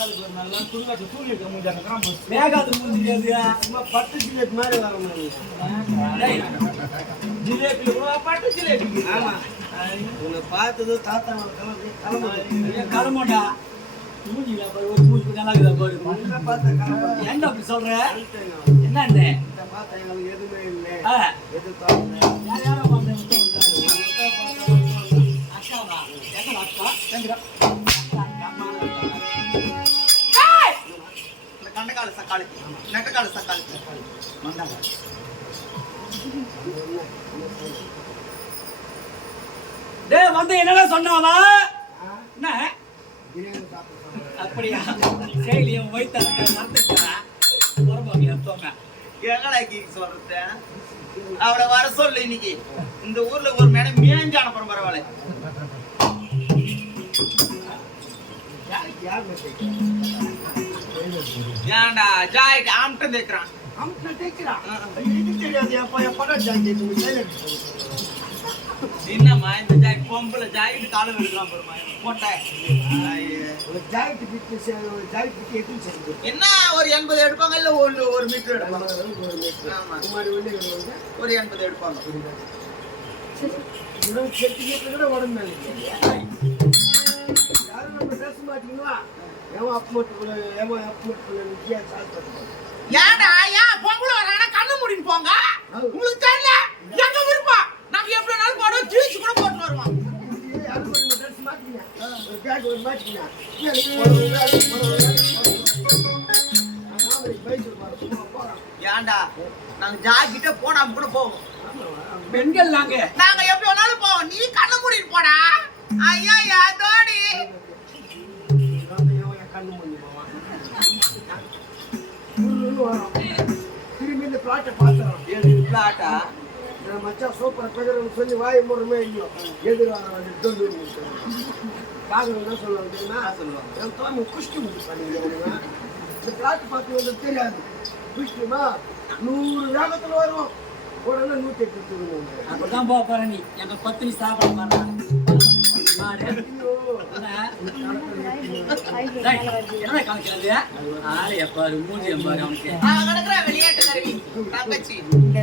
ஆளுக்கு ஒரு நல்லா துணிக்காட்டு தூக்கி இருக்க முடியாது கிராமம் வேகாது முடியாது சும்மா பட்டு ஜிலேபி மாதிரி வர ஜிலேபி பட்டு ஜிலேபி ஆமா உன்னை பார்த்தது தாத்தா கிளம்புடா மூஞ்சில ஒரு மூஞ்சி நல்லா இருக்குதா பாரு பார்த்தேன் ஏன்டா அப்படி சொல்ற என்னன்னு பார்த்தேன் எங்களுக்கு எதுவுமே இல்லை எது யார் யாரோ பார்த்தேன் அக்காவா எங்க அக்கா எங்க கண்டகால சக்காளி நெட்டகால சக்காளி வந்தாங்க டேய் வந்து என்னடா சொன்னாவா என்ன அப்படியா செயலியும் வைத்தாக்க மறந்துட்டா வரபாங்க அத்தோங்க எங்கடாக்கி சொல்றது அவளை வர சொல்லு இன்னைக்கு இந்த ஊர்ல ஒரு மேடம் மேஞ்சு அனுப்புறோம் பரவாயில்ல ஏன்டா ஜாய்க்கு ஆம்டம் தேக்குறான் தெரியாது எப்படா ஜாக்கெட் என்னம்மா இந்த ஜாய் பொம்பளை ஜாக்கெட் காலம் எடுக்கலாம் பாருமா போட்டேன் என்ன ஒரு 80 எடுப்பாங்க இல்ல ஒரு மீட்டர் எடுப்பாங்க ஒரு 80 எடுப்பாங்க ஏன்டா ஏன் பொம்பளை வரானா கண்ணு மூடிட்டு போங்க உங்களுக்கு தெரியல எங்க விருப்பம் நாங்க எப்படி நாளும் போடுவோம் ஜீன்ஸ் கூட போட்டு வருவோம் ஏன்டா நாங்க ஜாக்கிட்ட போடாம கூட போவோம் பெண்கள் நாங்க எப்படி வேணாலும் போவோம் நீ கண்ணு மூடிட்டு போடா ஐயா யாதோடி திரும்பி இந்த பிளாட்டை பார்த்துறோம் பிளாட்டா மச்சான் சூப்பர் பெகர்னு சொல்லி வாய் முறமே இல்லையோ எதிர்வாங்க காதல் என்ன சொல்லுவாங்க தெரியுமா சொல்லுவாங்க என் தோமை குஷ்டி முடிச்சு பண்ணிங்க இந்த பிளாட் பார்த்து வந்து தெரியாது குஷ்டிமா 100 வேகத்துல வரும் உடனே 108 அப்பதான் போற நீ எங்க பத்தினி சாப்பிட விளையாட்டு கருவி தங்கச்சி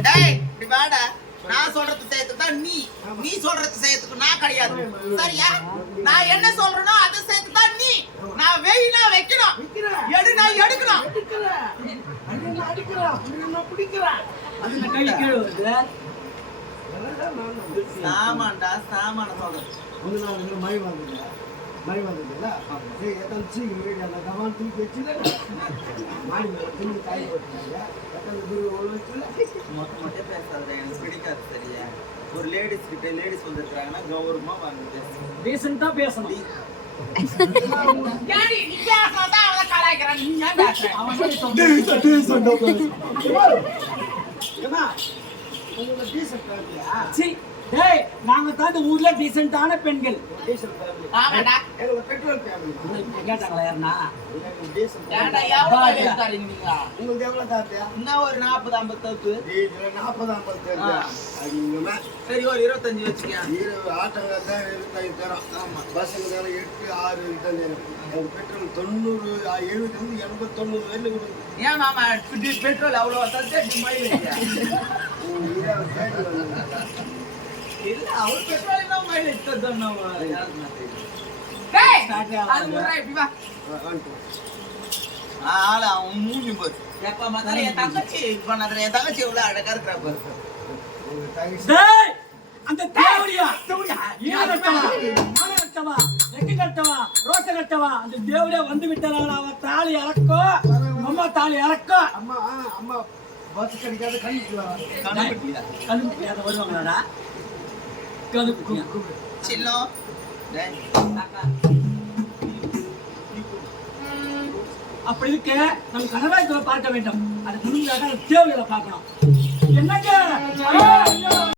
டேய் இப்படி வாடா நான் சொல்றது செய்யறதுக்கு தான் நீ சொல்றது செய்யறதுக்கு நான் கிடையாது சரியா நான் என்ன சொல்றேனோ அதை செய்யறதுக்கு தான் நீ நான் வெயினா வைக்கணும் எடு நான் எடுக்கணும் சாமான்டா சாமான சொல்றேன் மழை வந்ததுல எத்தனை சீக்கிரம் அந்த கவான் தூக்கி வச்சுல மாடி மேல துணி காய போட்டுருக்காங்க எத்தனை தூரம் வச்சுல மொட்டை பேசாத எனக்கு பிடிக்காது சரியா ஒரு லேடிஸ் கிட்ட லேடிஸ் வந்திருக்காங்கன்னா கௌரவமா வாங்க ரீசெண்டா பேசணும் நாங்க தான் இந்த ஊர்ல டீசென்டான பெண்கள் பெட்ரோல் கேட்டாங்களா யாருன்னா உங்களுக்கு எவ்வளவு தாத்தியா இன்னும் ஒரு 40-50 சரி ஒரு 25 வச்சுக்கேன் ஆட்டோங்க தான் 25 தரோம் ஆமா பஸ்ஸுங்க 8 6 25 பெட்ரோல் 90 70 80 90 வரையில கொடுக்கும் ஏன் மாமா பெட்ரோல் அவ்வளவு சப்ஜெக்ட் மைலேஜ் இல்ல அவர் பெட்ரோல் தான் மைலேஜ் தந்தோம் டேய் அது முறை இப்படி வா ஆளா அவன் மூஞ்சி போய் எப்ப மத்தால என் தங்கச்சி பண்ணாதல என் தங்கச்சி எவ்வளவு அழகா இருக்கறா பாரு டேய் அந்த தேவடியா ஈரட்டவா மானட்டவா நெக்கிட்டவா ரோட்டட்டவா அந்த தேவடியா வந்து விட்டாளா அவ தாலி அறக்கோ அம்மா தாலி அறக்கோ அம்மா பஸ் கிடைக்காத கண்ணுக்குட்டியா வருவாங்களாடா சின்னோ அப்படி இருக்க நம்ம கனவாயத்துல பார்க்க வேண்டும் அது குடும்ப தேவைகளை பார்க்கணும் என்னங்க